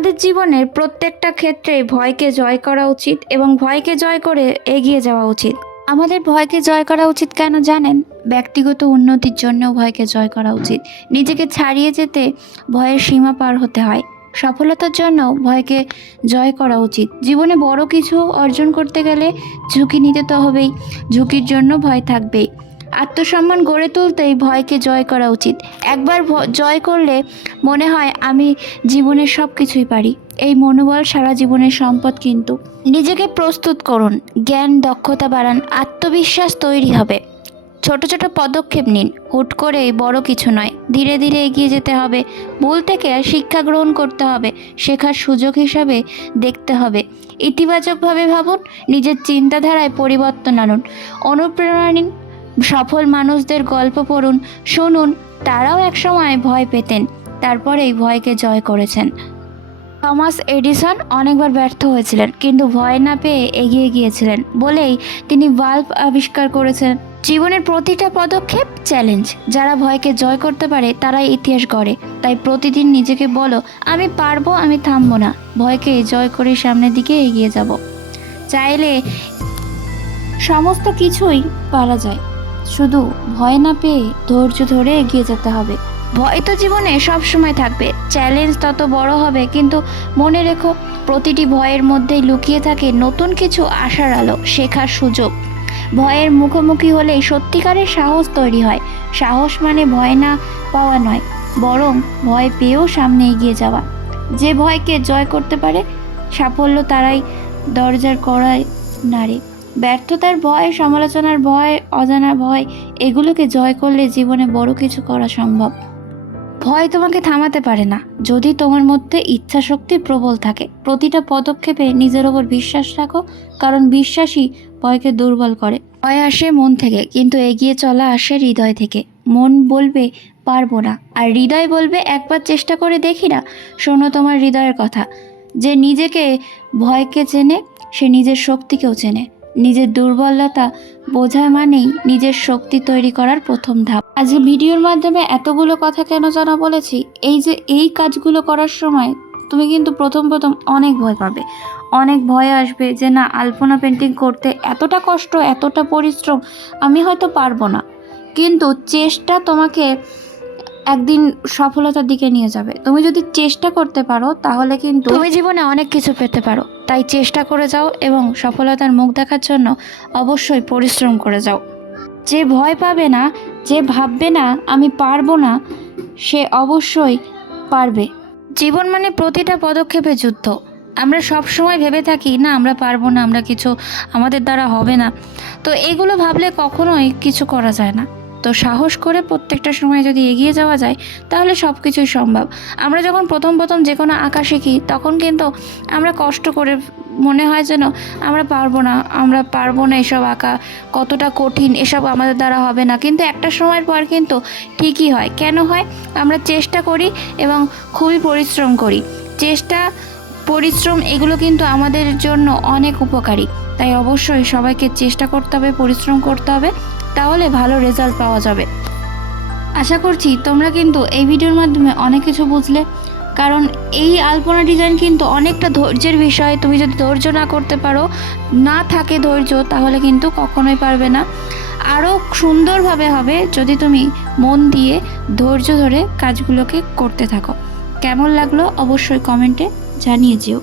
আমাদের জীবনের প্রত্যেকটা ক্ষেত্রে ভয়কে জয় করা উচিত এবং ভয়কে জয় করে এগিয়ে যাওয়া উচিত। আমাদের ভয়কে জয় করা উচিত কেন জানেন? ব্যক্তিগত উন্নতির জন্যও ভয়কে জয় করা উচিত। নিজেকে ছাড়িয়ে যেতে ভয়ের সীমা পার হতে হয়। সফলতার জন্য ভয়কে জয় করা উচিত। জীবনে বড় কিছু অর্জন করতে গেলে ঝুঁকি নিতে তো হবেই, ঝুঁকির জন্য ভয় থাকবেই। আত্মসম্মান গড়ে তুলতেই ভয়কে জয় করা উচিত। একবার জয় করলে মনে হয় আমি জীবনের সব কিছুই পারি। এই মনোবল সারা জীবনের সম্পদ। কিন্তু নিজেকে প্রস্তুত করুন, জ্ঞান দক্ষতা বাড়ান, আত্মবিশ্বাস তৈরি হবে। ছোট ছোট পদক্ষেপ নিন, হুট করে বড় কিছু নয়, ধীরে ধীরে এগিয়ে যেতে হবে। ভুল থেকে শিক্ষা গ্রহণ করতে হবে, শেখার সুযোগ হিসাবে দেখতে হবে। ইতিবাচকভাবে ভাবুন, নিজের চিন্তাধারায় পরিবর্তন আনুন, অনুপ্রেরণা নিন, সফল মানুষদের গল্প পড়ুন, শুনুন। তারাও একসময় ভয় পেতেন, তারপরে এই ভয়কে জয় করেছেন। থমাস এডিসন অনেকবার ব্যর্থ হয়েছিলেন, কিন্তু ভয় না পেয়ে এগিয়ে গিয়েছিলেন বলেই তিনি বাল্ব আবিষ্কার করেছেন। জীবনের প্রতিটা পদক্ষেপ চ্যালেঞ্জ। যারা ভয়কে জয় করতে পারে তারাই ইতিহাস গড়ে। তাই প্রতিদিন নিজেকে বলো, আমি পারবো, আমি থামবো না। ভয়কে জয় করে সামনের দিকে এগিয়ে যাব। চাইলে সমস্ত কিছুই পারা যায়, শুধু ভয় না পেয়ে ধৈর্য ধরে এগিয়ে যেতে হবে। ভয় তো জীবনে সব সময় থাকবে, চ্যালেঞ্জ তত বড় হবে, কিন্তু মনে রেখো প্রতিটি ভয়ের মধ্যেই লুকিয়ে থাকে নতুন কিছু আশার আলো, শেখার সুযোগ। ভয়ের মুখোমুখি হলেই সত্যিকারের সাহস তৈরি হয়। সাহস মানে ভয় না পাওয়া নয়, বরং ভয় পেয়েও সামনে এগিয়ে যাওয়া। যে ভয়কে জয় করতে পারে সাফল্য তারাই দরজার কড়ায় নাড়ে। ব্যর্থতার ভয়, সমালোচনার ভয়, অজানা ভয়, এগুলোকে জয় করলে জীবনে বড় কিছু করা সম্ভব। ভয় তোমাকে থামাতে পারে না, যদি তোমার মধ্যে ইচ্ছা শক্তি প্রবল থাকে। প্রতিটা পদক্ষেপে নিজের ওপর বিশ্বাস রাখো, কারণ বিশ্বাসই ভয়কে দুর্বল করে। ভয় আসে মন থেকে, কিন্তু এগিয়ে চলা আসে হৃদয় থেকে। মন বলবে পারবো না, আর হৃদয় বলবে একবার চেষ্টা করে দেখি না। শোনো তোমার হৃদয়ের কথা। যে নিজেকে ভয়কে চেনে সে নিজের শক্তিকেও চেনে। নিজের দুর্বলতা বোঝা মানেই নিজের শক্তি তৈরি করার প্রথম ধাপ। আজকে ভিডিওর মাধ্যমে এতগুলো কথা কেন জানা বলেছি? এই কাজগুলো করার সময় তুমি কিন্তু প্রথম অনেক ভয় পাবে, অনেক ভয় আসবে যে না, আলপনা পেন্টিং করতে এতটা কষ্ট, এতটা পরিশ্রম, আমি হয়তো পারবো না। কিন্তু চেষ্টা তোমাকে একদিন সফলতার দিকে নিয়ে যাবে। তুমি যদি চেষ্টা করতে পারো তাহলে কিন্তু তুমি জীবনে অনেক কিছু পেতে পারো। তাই চেষ্টা করে যাও এবং সফলতার মুখ দেখার জন্য অবশ্যই পরিশ্রম করে যাও। যে ভয় পাবে না, যে ভাববে না আমি পারবো না, সে অবশ্যই পারবে। জীবন মানে প্রতিটা পদক্ষেপে যুদ্ধ। আমরা সব সময় ভেবে থাকি না আমরা পারবো না, আমরা কিছু আমাদের দ্বারা হবে না। তো এগুলো ভাবলে কখনোই কিছু করা যায় না। তো সাহস করে প্রত্যেকটা সময় যদি এগিয়ে যাওয়া যায় তাহলে সব কিছুই সম্ভব। আমরা যখন প্রথম যে কোনো আঁকা শিখি তখন কিন্তু আমরা কষ্ট করে, মনে হয় যেন আমরা পারবো না এসব আঁকা, কতটা কঠিন, এসব আমাদের দ্বারা হবে না। কিন্তু একটা সময়ের পর কিন্তু ঠিকই হয়। কেন হয়? আমরা চেষ্টা করি এবং খুবই পরিশ্রম করি। চেষ্টা, পরিশ্রম এগুলো কিন্তু আমাদের জন্য অনেক উপকারী। তাই অবশ্যই সবাইকে চেষ্টা করতে হবে, পরিশ্রম করতে হবে, তাহলে ভালো রেজাল্ট পাওয়া যাবে। আশা করছি তোমরা কিন্তু এই ভিডিওর মাধ্যমে অনেক কিছু বুঝলে। কারণ এই আলপনা ডিজাইন কিন্তু অনেকটা ধৈর্যের বিষয়। তুমি যদি ধৈর্য না করতে পারো, না থাকে ধৈর্য, তাহলে কিন্তু কখনোই পারবে না। আরও সুন্দরভাবে হবে যদি তুমি মন দিয়ে ধৈর্য ধরে কাজগুলোকে করতে থাকো। কেমন লাগলো অবশ্যই কমেন্টে জানিয়ে যেও।